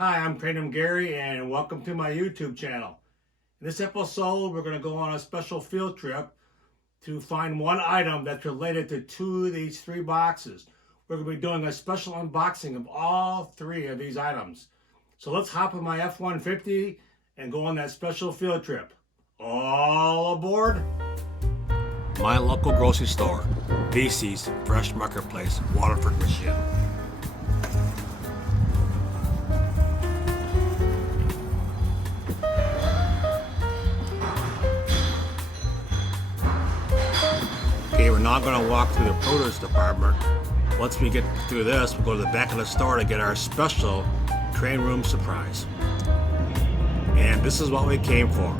Hi, I'm Trainroom Gary and welcome to my YouTube channel. In this episode, we're going to go on a special field trip to find one item that's related to two of these three boxes. We're going to be doing a special unboxing of all three of these items. So let's hop in my F-150 and go on that special field trip. All aboard! My local grocery store, DC's Fresh Marketplace, Waterford, Michigan. Okay, we're not going to walk through the produce department. Once we get through this, we'll go to the back of the store to get our special train room surprise. And this is what we came for.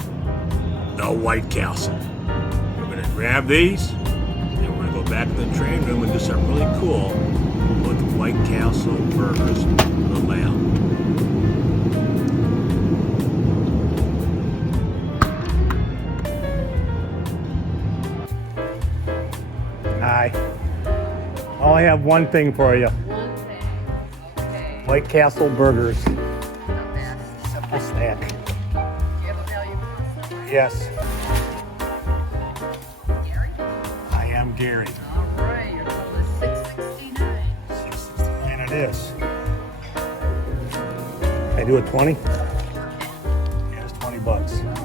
The White Castle. We're going to grab these, and we're going to go back to the train room and do something really cool with White Castle burgers for the lamb. Hi. I only have one thing for you. One thing. Okay. White Castle burgers. Not bad. Simple snack. Do you have a value for us? Yes, Gary? I am Gary. All right. Your total is $6.69. $6.69 it is. Can I do a 20? Yeah, it's 20 bucks. All right.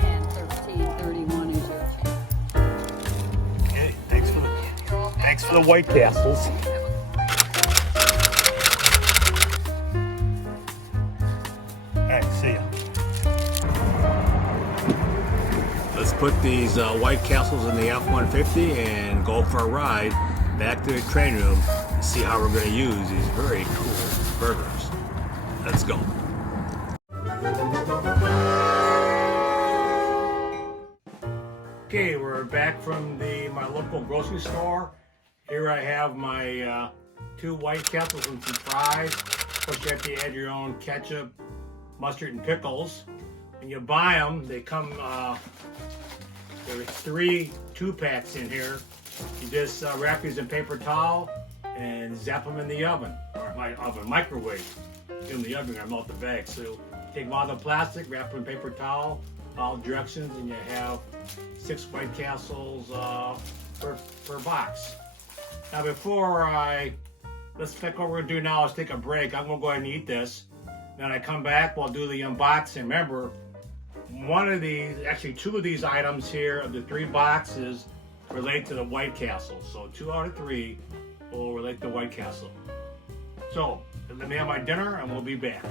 And $13.31 is your change. Okay, thanks for the White Castles. Alright, see ya. Let's put these White Castles in the F-150 and go for a ride back to the train room and see how we're going to use these very cool burgers. Let's go. Okay, we're back from my local grocery store. Here I have my two White Castles and some fries. Of course, you have to add your own ketchup, mustard, and pickles. When you buy them, they come, there's 3 2-packs in here. You just wrap these in paper towel and zap them in the oven, or microwave. In the oven, I melt the bag. So take them out of the plastic, wrap them in paper towel, follow directions, and you have 6 White Castles per box. Now let's think what we're gonna do now is take a break. I'm gonna go ahead and eat this. Then I come back, we'll do the unboxing. Remember, actually 2 of these items here of the 3 boxes relate to the White Castle. So 2 out of 3 will relate to White Castle. So let me have my dinner and we'll be back.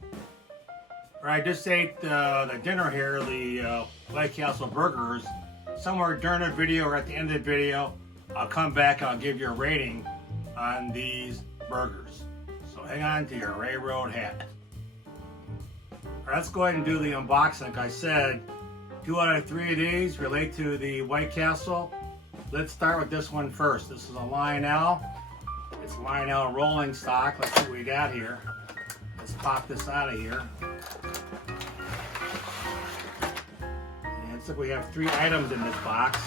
All right, I just ate the dinner here, the White Castle burgers. Somewhere during the video or at the end of the video, I'll come back and I'll give you a rating on these burgers. So hang on to your railroad hat. All right, let's go ahead and do the unboxing. Like I said, 2 out of 3 of these relate to the White Castle. Let's start with this one first. This is a Lionel. It's Lionel rolling stock. Let's see what we got here. Let's pop this out of here. And looks like we have 3 items in this box.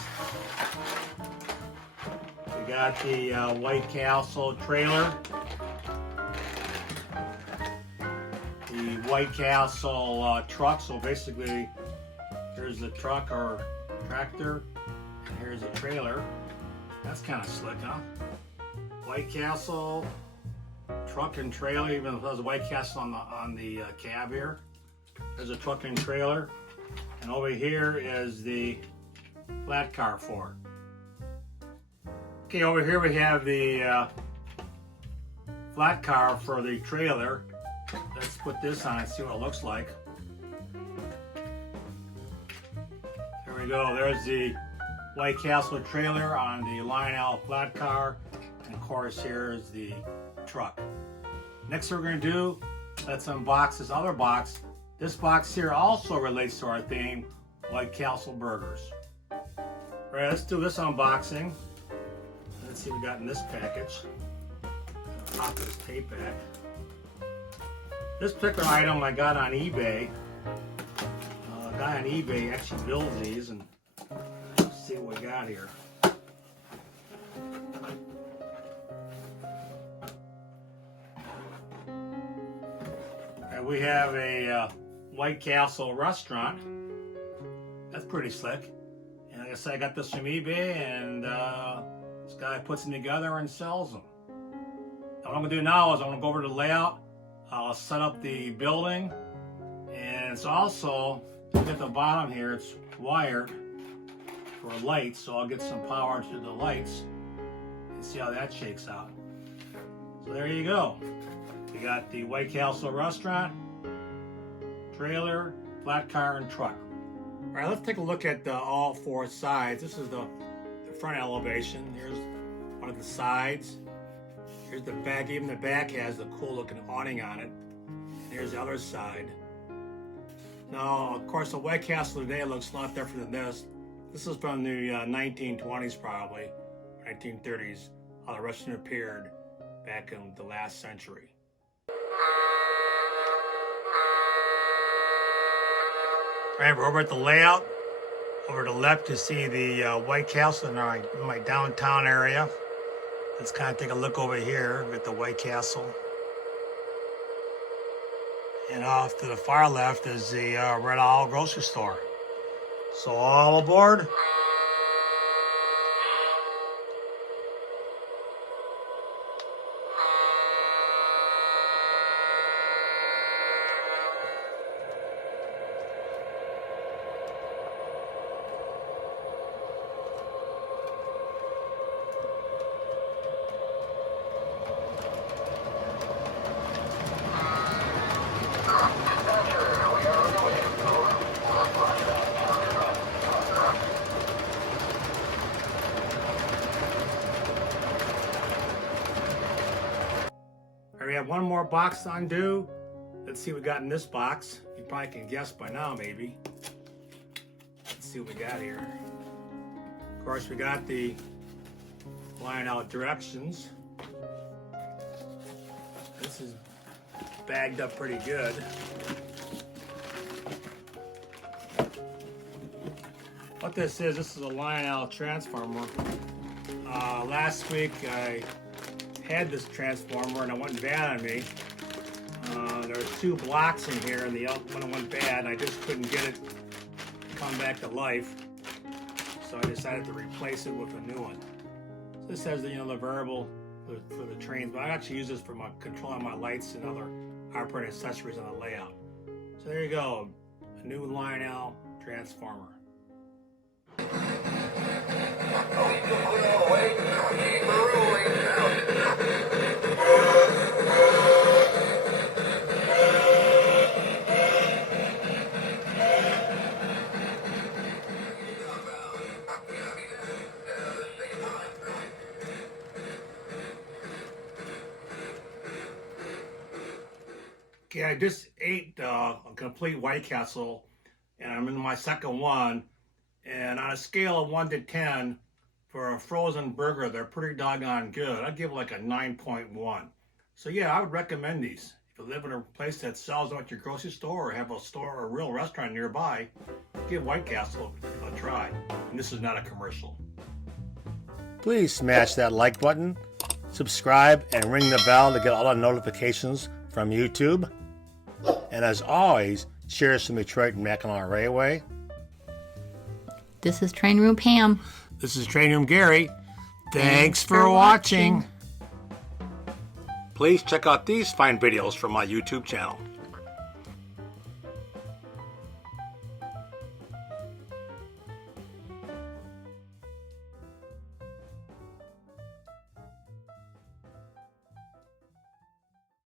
We got the White Castle trailer, the White Castle truck. So basically, here's the truck or tractor, and here's the trailer. That's kind of slick, huh? White Castle truck and trailer, even though there's a White Castle on the cab here. There's a truck and trailer, and over here is the flat car for it. Okay, over here we have the flat car for the trailer. Let's put this on and see what it looks like. There we go. There's the White Castle trailer on the Lionel flat car. And of course, here's the truck. Next thing we're going to do, let's unbox this other box. This box here also relates to our theme, White Castle burgers. All right, let's do this unboxing. Let's see what we got in this package. pop this tape back. This particular item I got on eBay. A guy on eBay actually builds these, and let's see what we got here. And we have a White Castle restaurant. That's pretty slick. And like I said, I got this from eBay, and this guy puts them together and sells them. Now what I'm gonna do now is I'm gonna go over to the layout. I'll set up the building, and it's also, look at the bottom here, it's wired for lights, so I'll get some power to the lights and see how that shakes out. So there you go. We got the White Castle restaurant, trailer, flat car, and truck. All right, let's take a look at all four sides. This is the front elevation. Here's one of the sides. Here's the back. Even the back has the cool looking awning on it. Here's the other side. Now, of course, the White Castle today looks a lot different than this. This is from the 1920s probably, 1930s, how the restaurant appeared back in the last century. All right, we're over at the layout. Over to the left, you see the White Castle in my downtown area. Let's kind of take a look over here at the White Castle. And off to the far left is the Red Owl grocery store. So all aboard. We have one more box to undo. Let's see what we got in this box. You probably can guess by now, maybe. Let's see what we got here. Of course, we got the Lionel directions. This is bagged up pretty good. What this is a Lionel Transformer. Last week I had this transformer and it went bad on me. There was 2 blocks in here, and the one went bad, and I just couldn't get it to come back to life. So I decided to replace it with a new one. So this has the variable for the trains, but I actually use this for my controlling my lights and other operating accessories on the layout. So there you go, a new Lionel Transformer. Okay, I just ate a complete White Castle, and I'm in my second one. And on a scale of 1 to 10, for a frozen burger, they're pretty doggone good. I'd give it like a 9.1. So yeah, I would recommend these. If you live in a place that sells them at your grocery store, or have a store or a real restaurant nearby, give White Castle a try. And this is not a commercial. Please smash that like button, subscribe, and ring the bell to get all the notifications from YouTube. And as always, cheers from Detroit and Mackinac Railway. This is Train Room Pam. This is Train Room Gary. Thanks for watching. Please check out these fine videos from my YouTube channel.